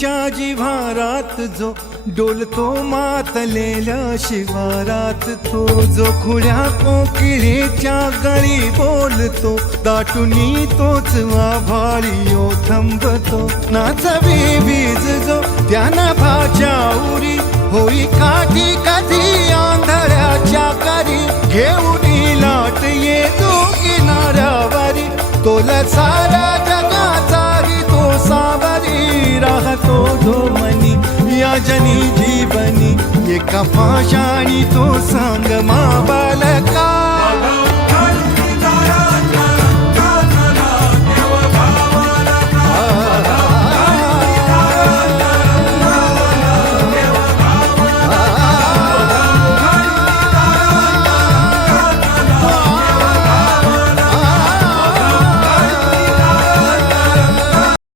मुलीच्या जिव्हारात जो डोलतो मातलेल्या शिवारात, तो जो खुळ्या कोकिळेच्या गळी बोलतो, दाटुनी तोच आभाळी थांबतो. नाचवी वीज जो त्या नभाच्या उरी, होई काठी कधी आंधळ्याच्या करी, घेऊन लाट येतो किनाऱ्यावरी, तोला सारा जगाचाही तो सावरी, राहतो धोमनी या जनी जीवनी, एका पाशाणी तो सांग मा बालका.